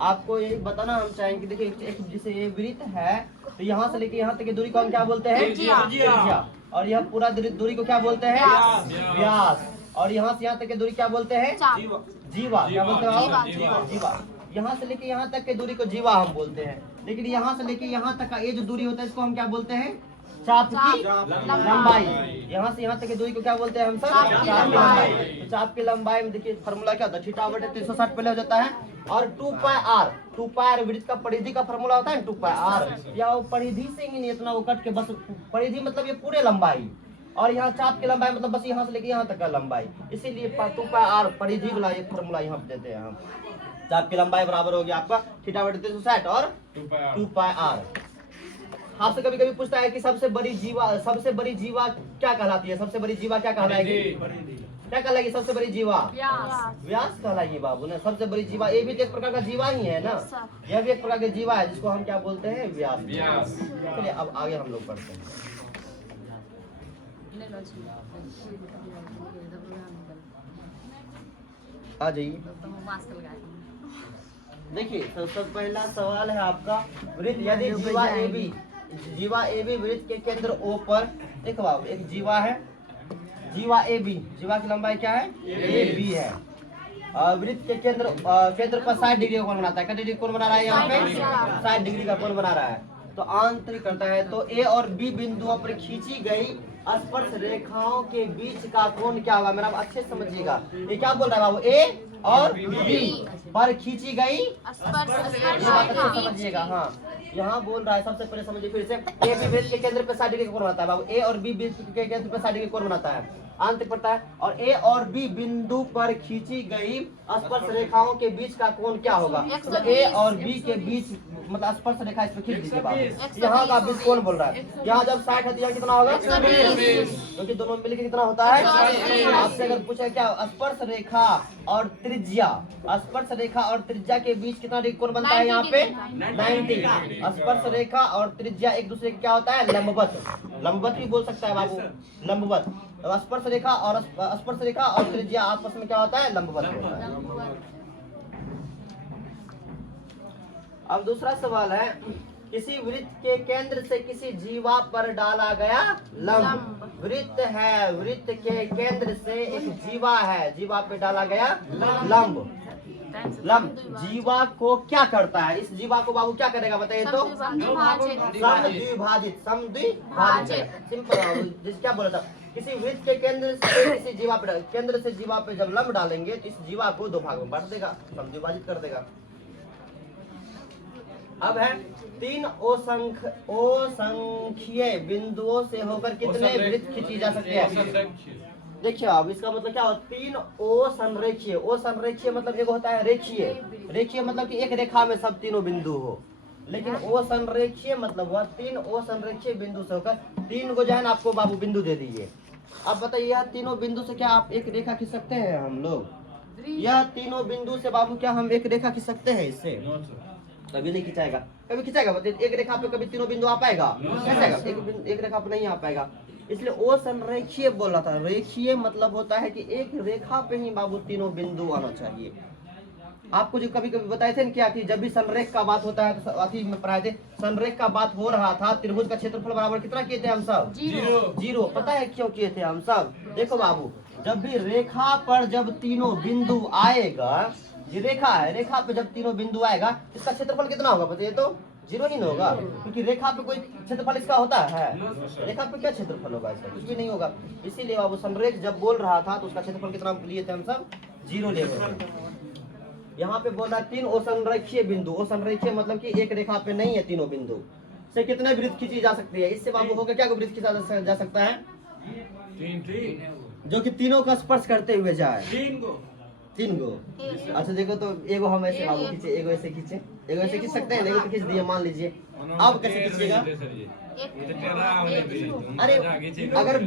आपको ये बताना हम चाहेंगे, देखिए एक जैसे ये वृत्त है तो यहाँ से लेके यहाँ तक की दूरी को हम क्या बोलते हैं? त्रिज्या। और यह पूरा दूरी को क्या बोलते हैं? व्यास। और यहाँ से यहाँ तक की दूरी क्या बोलते हैं? जीवा। क्या बोलते हैं? जीवा। यहाँ से लेके यहाँ तक की दूरी को जीवा हम बोलते हैं। लेकिन यहाँ से लेके यहाँ तक का ये जो दूरी होता है इसको हम क्या बोलते हैं? चाप की लंबाई। यहाँ से यहाँ तक की दूरी को क्या बोलते हैं हम सब? चाप की लंबाई। तो चाप की लंबाई में देखिए फॉर्मूला क्या होता है? थीटा बटे 360 पहले हो जाता है और 2 पाई आर। 2 पाई आर वृत्त का परिधि का फॉर्मूला होता है 2 पाई आर। या वो परिधि से ही नहीं इतना वो कट के बस परिधि मतलब ये पूरे लंबाई और यहाँ चाप की लंबाई मतलब बस यहाँ से लेके यहाँ तक का लंबाई। इसीलिए 2 पाई आर परिधि वाला एक फॉर्मूला यहाँ पे देते हैं हम। चाप की लंबाई बराबर हो गया आपका थीटा बटे 360 और 2 पाई आर। आपसे कभी कभी पूछता है कि सबसे बड़ी जीवा क्या कहलाती है? सबसे बड़ी जीवा क्या कहलाएगी? क्या कहलाएगी सबसे बड़ी जीवा? व्यास कहलाएगी बाबू ना। सबसे बड़ी जीवा ये भी एक प्रकार का जीवा ही है ना, यह भी एक प्रकार का जीवा है जिसको हम क्या बोलते हैं? व्यास। चलिए अब आगे हम लोग पढ़ते हैं। आ जाइए। देखिए सबसे पहला सवाल है आपका, वृत्त यदि जीवा ए बी वृत्त के केंद्र O पर, देखो बाबू एक जीवा है, जीवा ए बी, जीवा की लंबाई क्या है? ए बी है। वृत्त के केंद्र पर 60 डिग्री का कोण बनाता है। कितने डिग्री कोण बना रहा है यहाँ पे? 60 डिग्री का कोण बना रहा है। तो आंतरिक करता है तो ए और बी बिंदुओं पर खींची गई स्पर्श रेखाओं के बीच का कोण क्या होगा? मेरा अच्छे से समझिएगा, ये क्या बोल रहा है बाबू? ए और बी पर खींची गई समझिएगा। हाँ यहाँ बोल रहा है, सबसे पहले समझिए फिर से। ए बी वृत्त के केंद्र पे 60 डिग्री का कोण बनाता है बाबू। ए और बी वृत्त के केंद्र पे 60 डिग्री कोण बनाता है, आंतरिक पड़ता है। और ए और बी बिंदु पर खींची गई स्पर्श रेखाओं के बीच का कोण क्या होगा? तो ए और बी के बीच मतलब स्पर्श रेखा इस पर खींच दीजिए बाबू। यहाँ का बीच कोण बोल रहा है, यहाँ जब 60 है तो यहाँ कितना होगा? क्योंकि दोनों मिलकर कितना होता है? आपसे अगर पूछे क्या स्पर्श रेखा और त्रिज्या, स्पर्श रेखा और त्रिज्या के बीच कितना डिग्री कोण बनता है? यहाँ पे 90। स्पर्श रेखा और त्रिज्या एक दूसरे के क्या होता है? लंबवत। लंबवत भी बोल सकता है बाबू, लंबवत। स्पर्श रेखा और त्रिज्या आपस में क्या होता है? लंबवत होता है। अब दूसरा सवाल है, किसी वृत्त के केंद्र से किसी जीवा पर डाला गया लंब। वृत्त है, वृत्त के केंद्र से एक जीवा है, जीवा पे डाला गया लंब। जीवा को क्या करता है? इस जीवा को बाबू क्या करेगा बताइए तो? समद्विभाजित। सिंपल जिस क्या बोला था, किसी वृत्त के केंद्र से किसी जीवा पे, केंद्र से जीवा पे जब लंब डालेंगे तो इस जीवा को 2 भागों में बांट देगा, समद्विभाजित कर देगा। अब है 3 असंख्यीय बिंदुओं से होकर कितने वृत्त खींची जा सकते हैं? देखिए अब इसका मतलब क्या हो? 3 असंरेखीय। असंरेखीय मतलब एक होता है रेखीय। रेखीय मतलब कि एक रेखा में सब तीनों बिंदु हो। लेकिन असंरेखीय मतलब हुआ 3 असंरेखीय बिंदु से होकर, 3 को जो है ना आपको बाबू बिंदु दे दीजिए। अब बताइए यह तीनों बिंदु से क्या आप एक रेखा खींच सकते हैं हम लोग? यह तीनों बिंदु से बाबू क्या हम एक रेखा खींच सकते हैं? इससे कभी नहीं खिंचाएगा। कभी खिंचाएगा बताइए? एक रेखा पे कभी तीनों बिंदु आ पाएगा? कैसे आएगा? एक रेखा पे नहीं आ पाएगा। इसलिए असंरेखीय बोल रहा था। रेखीय मतलब होता है कि एक रेखा पे ही बाबू तीनों बिंदु आना चाहिए। आपको जो कभी कभी बताए थे क्या कि जब भी संरेख का बात होता है तो अति में पढ़ाए थे, संरेख का बात हो रहा था, त्रिभुज का क्षेत्रफल बराबर कितना किए थे हम सब? 0। पता है क्यों किए थे हम सब? देखो बाबू, जब भी रेखा पर जब तीनों बिंदु आएगा, ये रेखा है, रेखा पे जब तीनों बिंदु आएगा इसका क्षेत्रफल कितना होगा बताइए तो? 0 ही ना होगा, क्योंकि रेखा पे कोई क्षेत्रफल इसका होता है? रेखा पे क्या क्षेत्रफल होगा इसका? कुछ भी नहीं होगा। इसीलिए बाबू संरेख जब बोल रहा था तो उसका क्षेत्रफल कितना लिए थे हम सब? 0 लिए थे। यहाँ पे बोल रहा है 3 असंरेखीय बिंदु। असंरेखीय मतलब कि एक रेखा पे नहीं है, तीनों बिंदु से कितने वृत्त खींची जा सकती है? इससे बाबू होगा क्या वृत्त खींचा जा सकता है? 3 जो कि तीनों का स्पर्श करते हुए जाए। 3 गो। अच्छा देखो तो एगो हम ऐसे बाबू खींचे, एगो ऐसे खींचे, एगो ऐसे खींच सकते हैं, एगो तो खींच दिए मान लीजिए। अब कैसे खींचिएगा? अरे अगर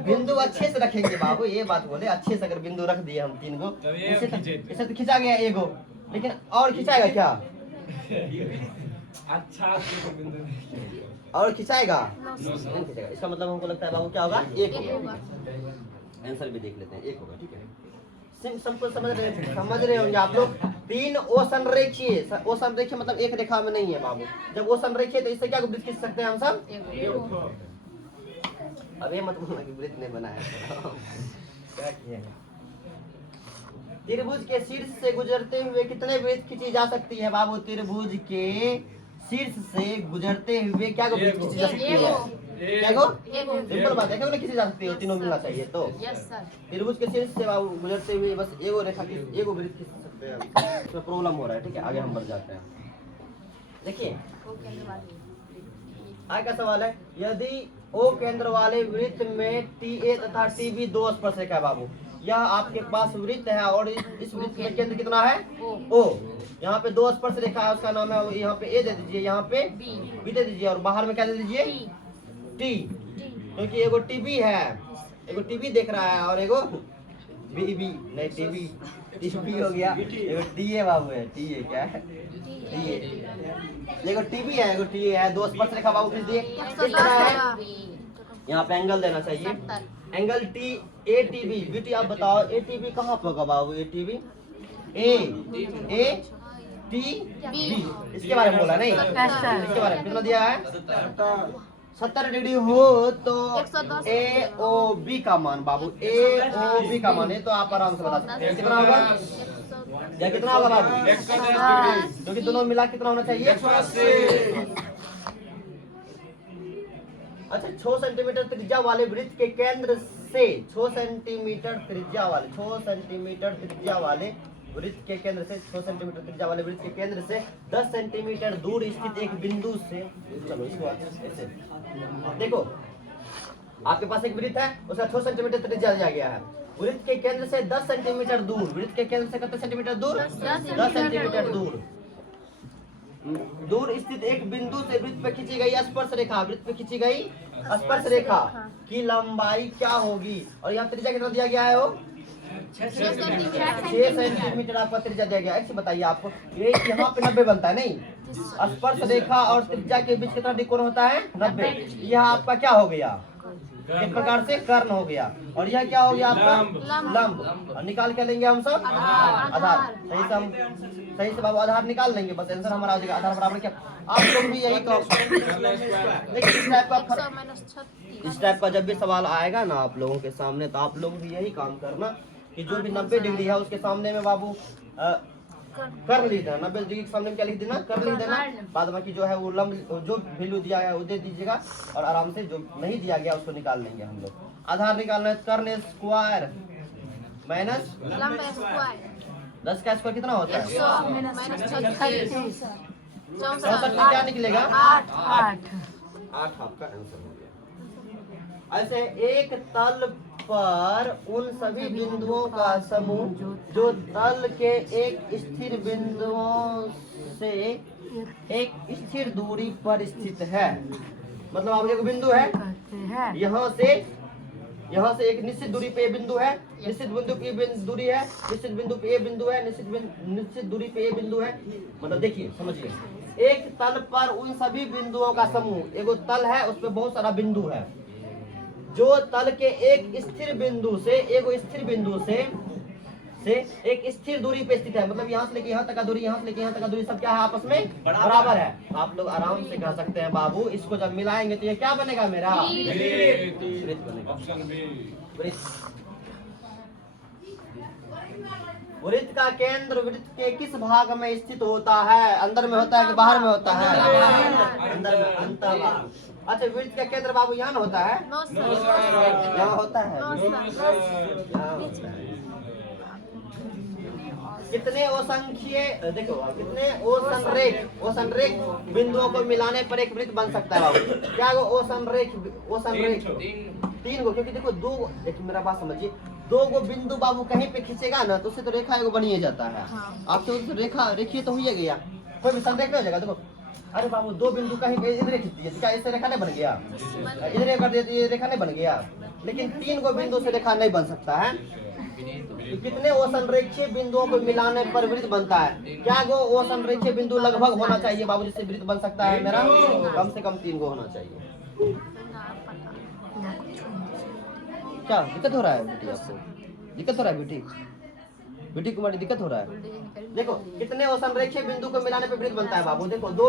बिंदु अच्छे से रखेंगे बाबू, ये बात बोले अच्छे से अगर बिंदु रख दिए हम 3 गो, इसे तो खिंचा गया एगो, लेकिन और खिंचाएगा क्या? अच्छा और खिंचाएगा? नहीं खिंचाएगा। इसका मतलब हमको लगता है बाबू क्या होगा? 1 होगा। आंसर भी देख लेते हैं, 1 होगा। ठीक है, सबको समझ रहे होंगे आप लोग। 3 ओ संरेखीय, ओ संरेखीय मतलब एक रेखा में नहीं है बाबू। जब ओ संरेखीय तो इससे क्या वृत्त खींच सकते हैं हम सब? अब ये मत बोलना कि वृत्त नहीं बनाया क्या किया है? त्रिभुज के शीर्ष से गुजरते हुए कितने वृत्त खींची जा सकती है बाबू? त्रिभुज के शीर्ष से गुजरते हुए क्या को वृत्त खींची जा सकती है? क्या को? सिंपल बात है, क्यों नहीं खींची जा सकती है? तीनों मिलना चाहिए तो। त्रिभुज के शीर्ष से बाबू गुजरते हुए बस एगो रेखा की एगो वृत्त खींच सकते हैं। इसमें प्रॉब्लम हो रहा है, ठीक है, आगे हम बढ़ जाते हैं। देखिए आगे का सवाल है, यदि ओ केंद्र वाले वृत्त में TA तथा TB दो स्पर्श रेखा है बाबू। यह आपके पास वृत्त है और इस वृत्त में केंद्र कितना है? O। यहाँ पे दो स्पर्श रेखा है, उसका नाम है, यहाँ पे A दे दीजिए, यहाँ पे B दे दीजिए, और बाहर में क्या दे दीजिए? T, क्योंकि एगो TB है, एगो TB देख रहा है और एगो BB नहीं, TB हो गया, एगो TA बाबू है, TA क्या है? TA, एगो TB है, एगो TA है, दो स्पर्श रेखा बाबू खींच दिए। कितना है? यहाँ पे एंगल देना चाहिए, एंगल ATB। बेटी आप बताओ ATB कहाँ पर होगा बाबू? ATB ATB इसके बारे में बोला नहीं, इसके बारे में कितना दिया है? 70 डिग्री हो तो AOB का मान बाबू, AOB का मान है तो आप आराम से बता सकते हैं कितना होगा? या कितना होगा बाबू? 110 क्योंकि दोनों मिला कितना होना चाहिए? 180। अच्छा, 6 सेंटीमीटर त्रिज्या वाले वृत्त के केंद्र से 6 सेंटीमीटर त्रिज्या वाले 6 सेंटीमीटर त्रिज्या वाले वृत्त के केंद्र से 6 सेंटीमीटर त्रिज्या वाले वृत्त के केंद्र से 10 सेंटीमीटर दूर स्थित एक बिंदु से, चलो इसको ऐसे देखो, आपके पास एक वृत्त है, उसका 6 सेंटीमीटर त्रिज्या दिया गया है। वृत्त के केंद्र से 10 सेंटीमीटर दूर, वृत्त के केंद्र से कितने सेंटीमीटर दूर? 10 सेंटीमीटर दूर स्थित एक बिंदु से वृत्त पे खींची गई स्पर्श रेखा, वृत्त पे खींची गई स्पर्श रेखा की लंबाई क्या होगी? और यहाँ त्रिज्या कितना दिया गया है? वो 6 सेंटीमीटर आपका त्रिज्या दिया गया है। ऐसे बताइए आपको, ये यहाँ पे 90 बनता है नहीं? स्पर्श रेखा और त्रिज्या के बीच कितना त्रिकोण होता है? 90। यह आपका क्या हो गया? एक प्रकार से कर्ण हो गया। और यह क्या हो गया आपका? लंब। और निकाल के लेंगे हम सब आधार। सही से हम सही से बाबू आधार निकाल लेंगे, बस आंसर हमारा आ जाएगा। आधार बराबर क्या? आप लोग भी यही इस टाइप का जब भी सवाल आएगा ना आप लोगों के सामने, तो आप लोग भी यही काम करना कि जो भी 90 डिग्री है उसके सामने में बाबू कर लिख देना। 90 डिग्री के सामने में क्या लिख देना? कर लिख देना। बाद बाकी जो है वो लंब जो वैल्यू दिया है वो दे दीजिएगा, और आराम से जो नहीं दिया गया उसको निकाल लेंगे हम लोग। आधार निकालना है, कर्ण स्क्वायर माइनस लंब स्क्वायर 10 का स्क्वायर कितना होता है? 64 क्या निकलेगा? 8 आपका आंसर हो गया। ऐसे एक तल पर उन सभी बिंदुओं का समूह जो तल के एक स्थिर बिंदुओं से एक स्थिर दूरी पर स्थित है। मतलब आप एक बिंदु है, यहाँ से एक निश्चित दूरी पे बिंदु है, निश्चित बिंदु पे दूरी है, निश्चित बिंदु पे बिंदु है, निश्चित दूरी पे बिंदु है। मतलब देखिए समझिए, एक तल पर उन सभी बिंदुओं का समूह, एगो तल है उसपे बहुत सारा बिंदु है, जो तल के एक स्थिर बिंदु से एक स्थिर दूरी पे स्थित है। मतलब यहाँ से लेके यहाँ तक का दूरी, यहाँ से लेके यहाँ तक का दूरी सब क्या है? आपस में बराबर है। आप लोग आराम से कह सकते हैं बाबू, इसको जब मिलाएंगे तो ये क्या बनेगा मेरा? वृत्त बनेगा। वृत्त का केंद्र वृत्त के किस भाग में स्थित होता है? अंदर में होता है कि बाहर में होता है? अंदर में, अंतर भाग। अच्छा, वृत्त का केंद्र बाबू यहाँ होता है? यहाँ होता है। कितने असंख्य देखो, कितने असंरेख बिंदुओं को मिलाने पर एक वृत्त बन सकता है बाबू? क्या वो असंरेख 3 गो, क्योंकि देखो दो, देखिए मेरा बात समझिए, 2 गो बिंदु बाबू कहीं पे खींचेगा ना तो उससे तो रेखा एगो बनिए जाता है। आपके तो रेखा रेखीय तो ही गया, कोई भी संरेख नहीं हो जाएगा। देखो अरे बाबू 2 बिंदु कहीं पे इधर खींच दिए, क्या इससे रेखा नहीं बन गया? इधर कर दिया ये रेखा नहीं बन गया। लेकिन 3 गो बिंदु से रेखा नहीं बन सकता है। तो कितने असंरेखीय बिंदुओं को मिलाने पर वृत्त बनता है? क्या गो असंरेखीय बिंदु लगभग होना चाहिए बाबू जिससे वृत्त बन सकता है मेरा? कम से कम 3 गो होना चाहिए। क्या दिक्कत हो रहा है बेटी? आपको दिक्कत हो रहा है बेटी? बेटी कुमारी दिक्कत हो रहा है। देखो कितने ओ संरेखीय बिंदु को मिलाने पे वृत्त बनता है बाबू। देखो दो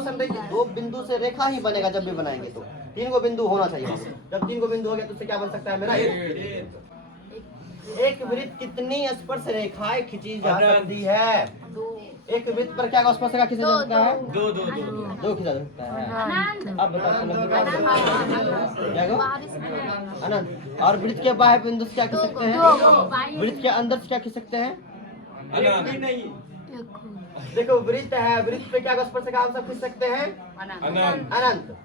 संरेखीय, दो बिंदु से रेखा ही बनेगा जब भी बनाएंगे तो 3 गो बिंदु होना चाहिए बाबू। जब 3 गो बिंदु हो गया तो उससे क्या बन सकता है मेरा? एक वृत्त कितनी स्पर्श रेखाएं खींची जा सकती है? एक वृत्त पर क्या स्पर्श रेखा खींचा जा सकता है? दो खींचा जा सकता है। अब बताओ अनंत। और वृत्त के बाह्य बिंदु से क्या खींच सकते हैं? वृत्त के अंदर से क्या खींच सकते हैं? देखो वृत्त है, वृत्त पे क्या स्पर्श रेखा हम सब खींच सकते हैं? अनंत।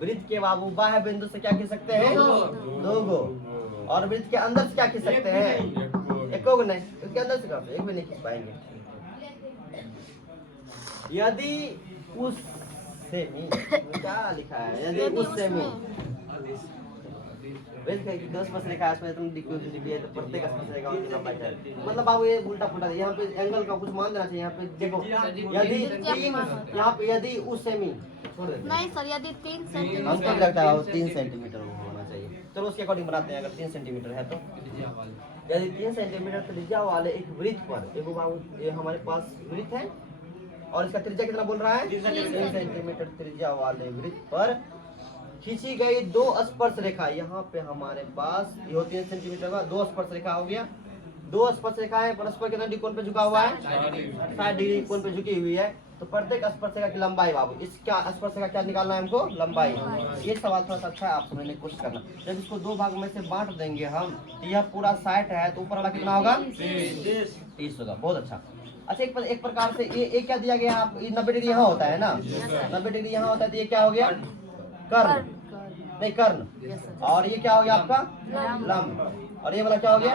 वृत्त के बाबू बाह्य बिंदु से क्या खींच सकते हैं? 2 गो। और वृत्त के अंदर से क्या खींच सकते हैं? एक को नहीं, उसके अंदर से एक भी नहीं खींच पाएंगे। यदि उस सेमी क्या लिखा है? यदि उस सेमी 10 स्पर्श रेखा है तुम तो प्रत्येक स्पर्श रेखा की लंबाई है। मतलब बाबू ये उल्टा पुल्टा है। यहाँ पे एंगल का कुछ मान देना चाहिए। यहाँ पे देखो यदि 3, यहाँ पे यदि उस सेमी नहीं सर, यदि 3 सेंटीमीटर हमको भी लगता है 3 सेंटीमीटर होना चाहिए। चलो उसके अकॉर्डिंग बनाते हैं। अगर 3 सेंटीमीटर है तो यदि 3 सेंटीमीटर त्रिज्या वाले एक वृत्त पर, देखो बाबू ये हमारे पास वृत्त है और इसका त्रिज्या कितना बोल रहा है? 3 सेंटीमीटर त्रिज्या वाले वृत्त पर खींची गई 2 स्पर्श रेखा। यहाँ पे हमारे पास ये 3 सेंटीमीटर का 2 स्पर्श रेखा हो गया। 2 स्पर्श रेखाएं परस्पर कितना डिग्री कोण पे झुका हुआ है? 60 डिग्री कोण पे झुकी हुई है। तो प्रत्येक स्पर्श रेखा की लंबाई बाबू, इसका स्पर्श रेखा क्या निकालना है हमको? लंबाई। ये सवाल थोड़ा सा अच्छा है, आप समझने की कोशिश करना। जब इसको 2 भाग में से बांट देंगे हम तो यह पूरा 60 है तो ऊपर वाला कितना होगा? 30 होगा। बहुत अच्छा। अच्छा एक प्रकार से ये क्या दिया गया? आप 90 डिग्री यहाँ होता है ना, 90 डिग्री यहाँ होता है तो ये क्या हो गया? कर्ण, नहीं कर्ण। और ये क्या हो गया आपका? लंब। और ये वाला क्या हो गया?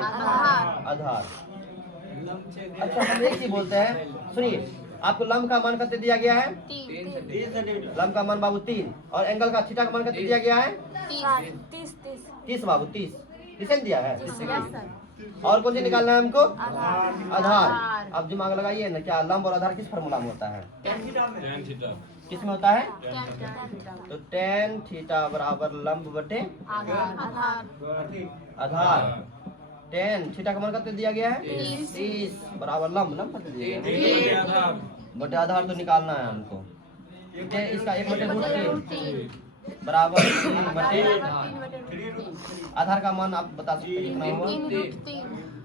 आधार। अच्छा हम एक चीज बोलते हैं, सुनिए आपको लंब का मान कितना दिया गया है? 3 लंब का मान बाबू 3 और एंगल का थीटा का मान कितना दिया गया है? 30 बाबू 30 दिया है। और कौन सी निकालना है हमको? आधार। अब दिमाग लगाइए ना, क्या लंब और आधार किस फॉर्मूला में होता है? किस में होता है? तो tan थीटा बराबर लंब बटे आधार। tan थीटा का मान कितना दिया गया है? 30 बराबर लंब कितना दिया गया है? बटे आधार तो निकालना है हमको। इसका 1 बटे √3 बराबर 3 बटे आधार का मान आप बता सकते हैं कितना हुआ?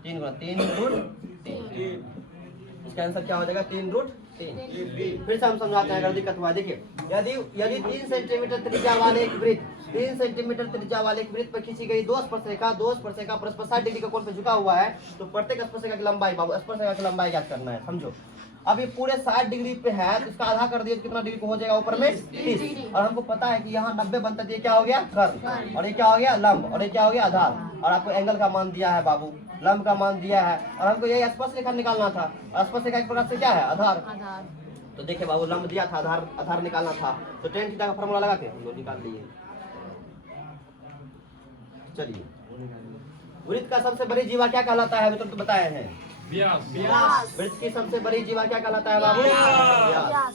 3 गुना 3√3। इसका आंसर क्या हो जाएगा? 3√3। फिर से हम समझाते हैं अगर दिक्कत हुआ। देखिए यदि 3 सेंटीमीटर त्रिज्या वाले एक वृत्त, 3 सेंटीमीटर त्रिज्या वाले एक वृत्त पर खींची गई 2 स्पर्श रेखा परस्पर 60 डिग्री का कोण पे झुका हुआ है तो प्रत्येक स्पर्श रेखा की लंबाई बाबू, स्पर्श रेखा की लंबाई ज्ञात करना है। समझो अब ये पूरे 60 डिग्री पे है तो इसका आधा कर दिए तो कितना डिग्री को हो जाएगा? ऊपर में 30। और हमको पता है कि यहाँ 90 बनता है। ये क्या हो गया? कर्ण। और ये क्या हो गया? लंब। और ये क्या हो गया? आधार। और आपको एंगल का मान दिया है बाबू, लंब का मान दिया है और हमको यही स्पर्श रेखा निकालना था। स्पर्श रेखा एक प्रकार से क्या है? आधार। तो देखिए बाबू लंब दिया था, आधार निकालना था तो tan थीटा का फॉर्मूला लगा के हम लोग निकाल लिए। चलिए वृत्त का सबसे बड़ी जीवा क्या कहलाता है? तो बताए हैं व्यास। वृत्त की सबसे बड़ी जीवा क्या कहलाता है बाबू? व्यास।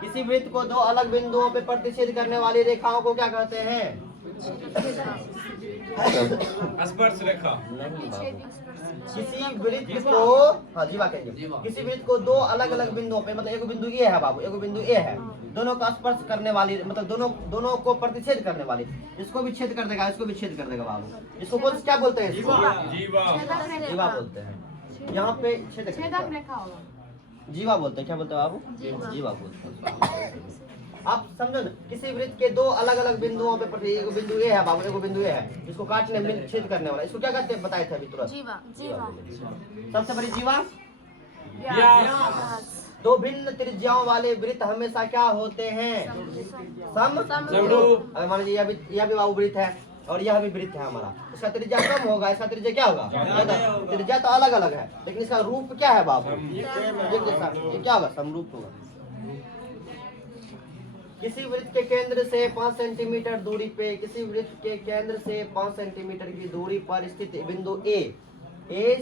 किसी वृत्त को 2 अलग बिंदुओं पे प्रतिच्छेद करने वाली रेखाओं को क्या कहते हैं? स्पर्श रेखा। नहीं बाबू, किसी वृत्त को, हाँ जीवा कहेंगे, किसी वृत्त को 2 अलग अलग बिंदुओं पे, मतलब एक बिंदु ए है बाबू, एक बिंदु ए है, दोनों का स्पर्श करने वाली, मतलब दोनों को प्रतिच्छेद करने वाली। इसको भी छेद कर देगा, इसको भी छेद कर देगा बाबू। इसको क्या बोलते हैं? जीवा बोलते हैं। यहाँ पे छेदक रेखा होगा, जीवा बोलते हैं। क्या बोलते हैं बाबू? जीवा बोलते हैं। आप समझो ना, किसी वृत्त के 2 अलग अलग बिंदुओं पे एक बिंदु ए है बाबू, एक बिंदु ए है, इसको काटने में छेद करने वाला, इसको क्या कहते हैं? बताए थे अभी तुरंत। सबसे बड़ी जीवा। 2 भिन्न त्रिज्याओं वाले वृत्त हमेशा क्या होते हैं? समरूप। मान लीजिए यह भी बाबू वृत्त है और यह भी वृत्त है हमारा, इसका त्रिज्या कम होगा, इसका त्रिज्या क्या होगा? त्रिज्या तो अलग अलग है लेकिन इसका रूप क्या है बाबू? ये क्या होगा? समरूप होगा। किसी वृत्त के केंद्र से 5 सेंटीमीटर दूरी पे, किसी वृत्त के केंद्र से 5 सेंटीमीटर की दूरी पर स्थित बिंदु ए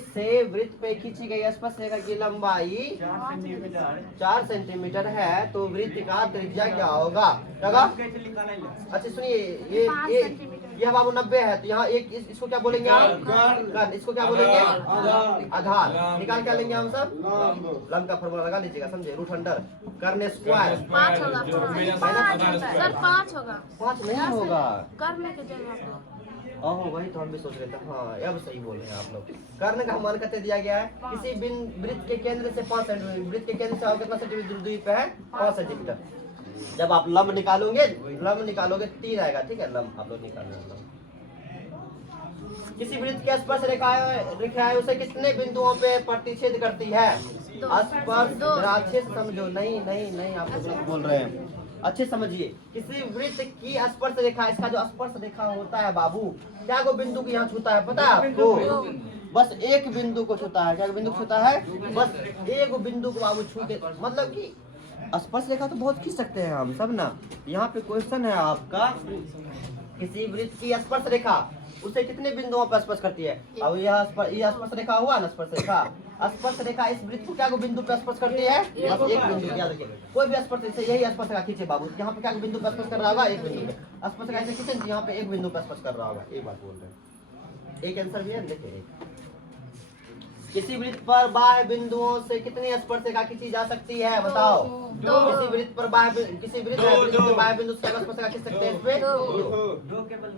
से वृत्त पे खींची गई स्पर्श रेखा की लंबाई 4 सेंटीमीटर है तो वृत्त का त्रिज्या क्या होगा? अच्छा सुनिए, ये यह बाबू 90 है, तो यहाँ एक इसको क्या बोलेंगे हम? कर्ण। इसको क्या बोलेंगे? आधार। निकाल क्या लेंगे हम सब? लंब का फॉर्मूला लगा लीजिएगा, समझे? रूट अंडर कर्ण स्क्वायर 5 होगा। सर 5 होगा। 5 नहीं होगा। करने के जगह ओहो वही तो हम भी सोच रहे थे। हाँ अब सही बोल रहे हैं आप लोग। कर्ण का मान कहते दिया गया है किसी वृत्त के केंद्र से 5 सेंटीमीटर, वृत्त के केंद्र से कितना सेंटीमीटर दूरी पे है? 5 सेंटीमीटर। जब आप लंब निकालोगे 3 आएगा, ठीक है? लंब आप लोग निकालेंगे। किसी वृत्त की स्पर्श रेखा है उसे कितने बिंदुओं पे प्रतिच्छेद करती है? स्पर्श अच्छे से समझो। नहीं आप लोग गलत बोल रहे हैं, अच्छे समझिए। किसी वृत्त की स्पर्श रेखा, इसका जो स्पर्श रेखा होता है बाबू, क्या को बिंदु को यहाँ छूता है पता है आपको? बस एक बिंदु को छूता है। क्या बिंदु को छूता है? बस एक बिंदु को बाबू छूते, मतलब कि स्पर्श रेखा तो बहुत खींच सकते हैं हम सब ना। यहाँ पे क्वेश्चन है आपका, किसी वृत्त की स्पर्श रेखा उसे कितने बिंदुओं पर स्पर्श करती है? अब यह स्पर्श रेखा हुआ ना, स्पर्श रेखा इस वृत्त को क्या को बिंदु पर स्पर्श करती है? बस एक बिंदु। याद रखिए, कोई भी स्पर्श रेखा, यही स्पर्श रेखा खींचे बाबू, यहाँ पे क्या बिंदु पर स्पर्श कर रहा होगा? एक बिंदु पे। स्पर्श रेखा ऐसे खींचे, यहाँ पे एक बिंदु पर स्पर्श कर रहा होगा। एक बात बोल रहे हैं, एक आंसर भी है, देखिए। किसी वृत्त पर बाह्य बिंदुओं से कितनी स्पर्श रेखा खींची जा सकती है? बताओ। किसी वृत्त पर बाह्य बाह्य बिंदु से स्पर्श रेखा खींच सकते हैं? इस पे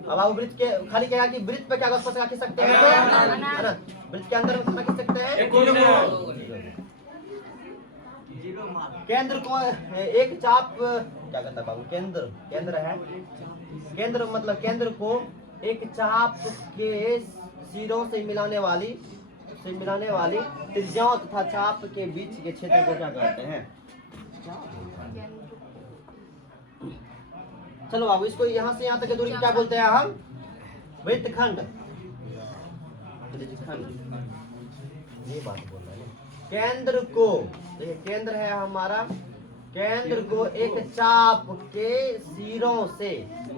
अब आप वृत्त के खाली कहा कि वृत्त पे क्या स्पर्श रेखा खींच सकते हैं? है ना? वृत्त के अंदर में कितना खींच सकते हैं? केंद्र को एक चाप क्या कहता है बाबू? केंद्र है। केंद्र मतलब केंद्र को एक चाप के सिरों से मिलाने वाली त्रिज्याओं तथा चाप के बीच के क्षेत्र को क्या कहते हैं? चलो बाबू, इसको यहाँ से यहाँ तक की दूरी क्या बोलते हैं हम? वृत्तखंड। ये बात बोल रहे हैं। केंद्र को, देखिए केंद्र है हमारा, केंद्र को एक चाप के सिरों से,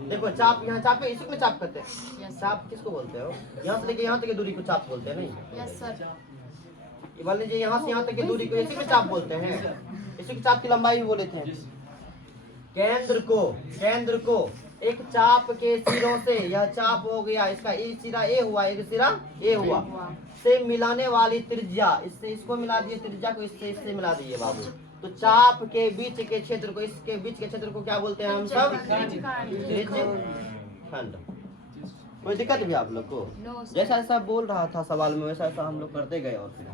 देखो चाप, यहाँ चाप है, इसी को चाप करते हैं। चाप किसको बोलते हो? यहाँ से लेके यहाँ तक की दूरी को चाप बोलते हैं, नहीं? Yes sir. ये मान लीजिए यहाँ से यहाँ तक की दूरी को इसी को चाप बोलते हैं, इसी की चाप की लंबाई भी बोले थे। केंद्र को एक चाप के सिरों से, यह चाप हो गया, इसका एक सिरा ए हुआ, एक सिरा ए हुआ, से मिलाने वाली त्रिज्या, इससे इसको मिला दिए, त्रिज्या को इससे मिला दिए बाबू। तो चाप के बीच के क्षेत्र को, इसके बीच के क्षेत्र को क्या बोलते हैं हम सब? खंड। कोई दिक्कत भी आप लोग को? जैसा ऐसा बोल रहा था सवाल में, वैसा ऐसा हम लोग करते गए और फिर